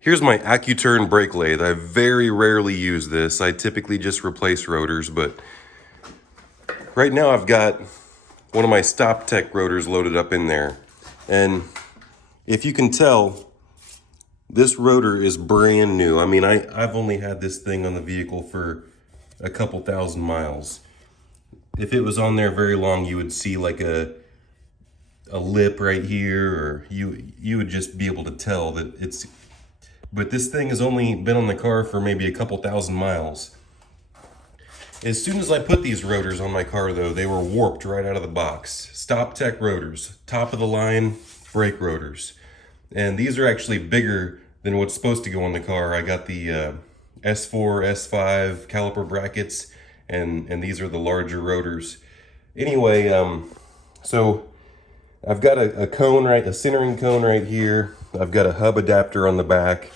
Here's my accu-turn brake lathe. I very rarely use this. I typically just replace rotors, but right now I've got one of my StopTech rotors loaded up in there. And if you can tell, this rotor is brand new. I mean, I've only had this thing on the vehicle for a couple thousand miles. If it was on there very long, you would see like a lip right here, or you would just be able to tell that it's, but this thing has only been on the car for maybe a couple thousand miles. As soon as I put these rotors on my car though, they were warped right out of the box. StopTech rotors, top of the line brake rotors. And these are actually bigger than what's supposed to go on the car. I got the S4, S5 caliper brackets, and these are the larger rotors. Anyway, so I've got a cone a centering cone right here. I've got a hub adapter on the back.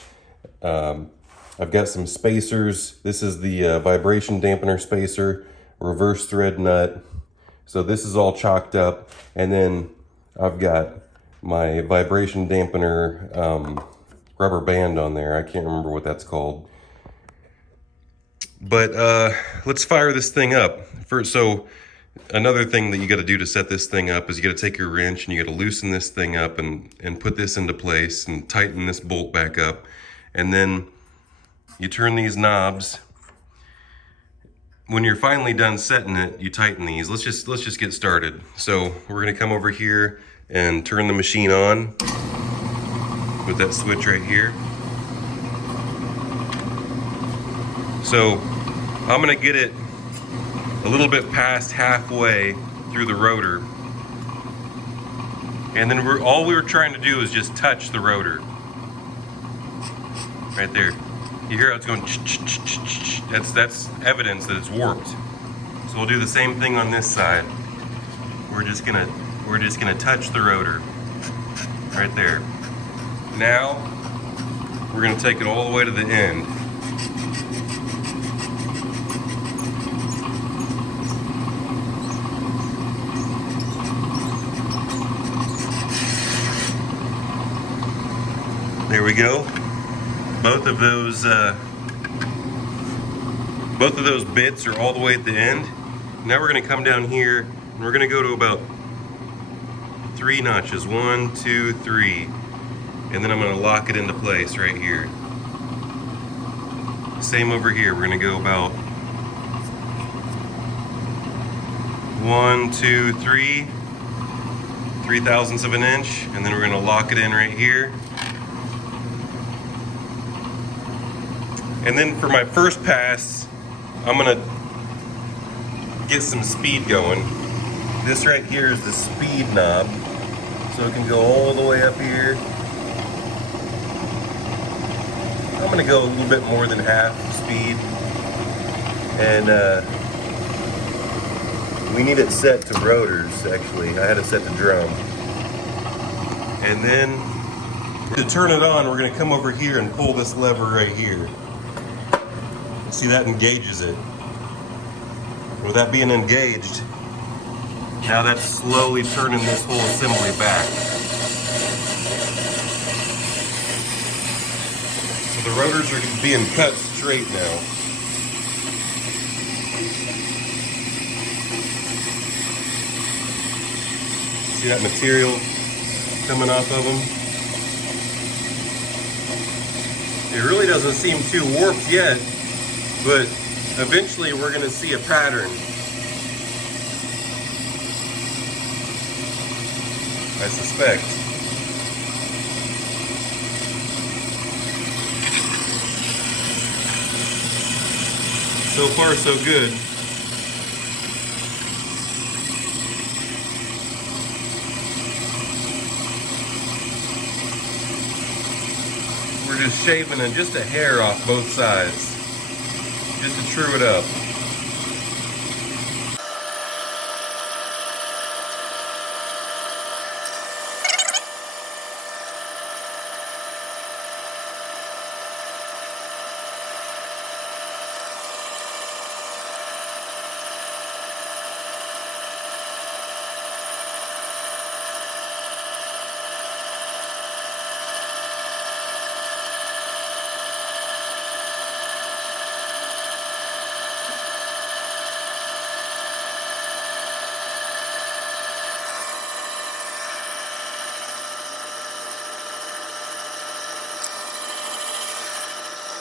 I've got some spacers. This is the vibration dampener spacer, reverse thread nut. So this is all chalked up. And then I've got my vibration dampener rubber band on there. I can't remember what that's called. But let's fire this thing up. So another thing that you got to do to set this thing up is you got to take your wrench and you got to loosen this thing up and put this into place and tighten this bolt back up. And then you turn these knobs. When you're finally done setting it, you tighten these. Let's just get started. So we're gonna come over here and turn the machine on with that switch right here. So I'm gonna get it a little bit past halfway through the rotor, and then all we were trying to do is just touch the rotor right there. You hear how it's going ch-ch-ch-ch-ch. That's evidence that it's warped. So we'll do the same thing on this side. We're just gonna touch the rotor right there. Now we're gonna take it all the way to the end. There we go. Both of those bits are all the way at the end. Now we're going to come down here and we're going to go to about 3 notches. 1, 2, 3. And then I'm going to lock it into place right here. Same over here. We're going to go about 1, 2, 3. 3/1000ths of an inch. And then we're going to lock it in right here. And then for my first pass, I'm gonna get some speed going. This right here is the speed knob. So it can go all the way up here. I'm gonna go a little bit more than half speed. And we need it set to rotors, actually. I had it set to drum. And then to turn it on, we're gonna come over here and pull this lever right here. See, that engages it. With that being engaged, now that's slowly turning this whole assembly back. So the rotors are being cut straight now. See that material coming off of them? It really doesn't seem too warped yet, but eventually we're going to see a pattern. I suspect. So far, so good. We're just shaving just a hair off both sides, just to true it up.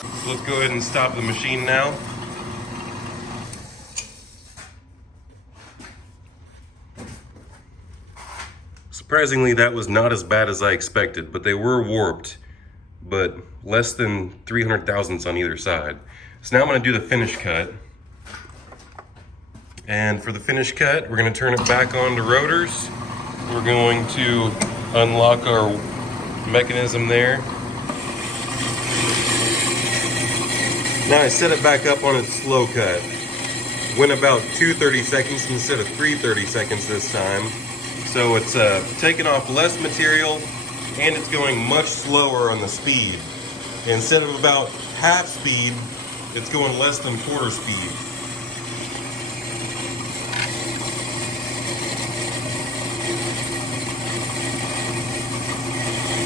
So let's go ahead and stop the machine now. Surprisingly, that was not as bad as I expected, but they were warped, but less than 300 thousandths on either side. So now I'm going to do the finish cut. And for the finish cut, we're going to turn it back on to rotors. We're going to unlock our mechanism there. Now I set it back up on its slow cut. Went about 2 30-seconds instead of 3 30-seconds this time. So it's taking off less material and it's going much slower on the speed. Instead of about half speed, it's going less than quarter speed.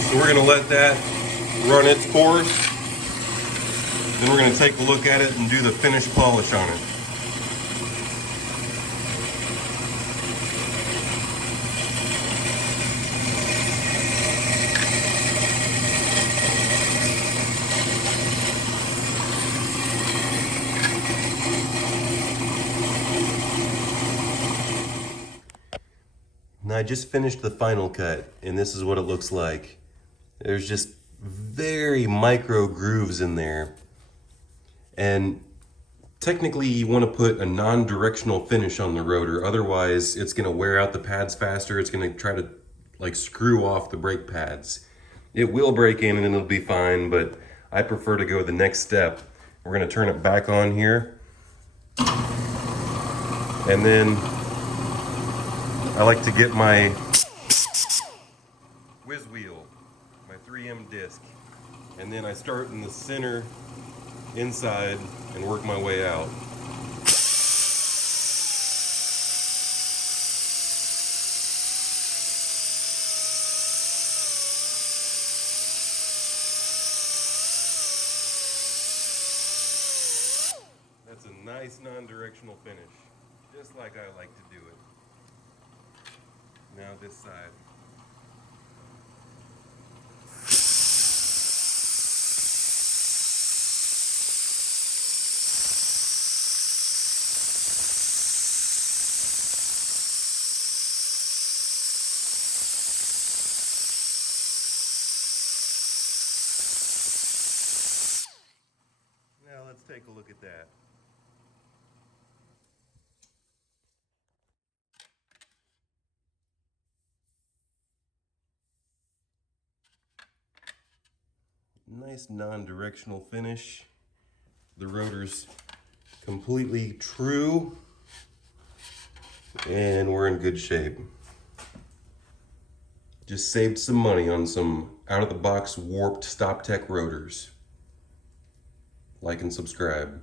So we're going to let that run its course. Then we're going to take a look at it and do the finish polish on it. Now I just finished the final cut and this is what it looks like. There's just very micro grooves in there. And technically you want to put a non-directional finish on the rotor, otherwise it's going to wear out the pads faster. It's going to try to like screw off the brake pads. It will break in and it'll be fine, but I prefer to go the next step. We're going to turn it back on here. And then I like to get my whiz wheel, my 3M disc, and then I start in the center inside and work my way out. That's a nice non-directional finish, just like I like to do it. Now this side. Now let's take a look at that. Nice non-directional finish. The rotor's completely true and we're in good shape. Just saved some money on some out-of-the-box warped StopTech rotors. Like and subscribe.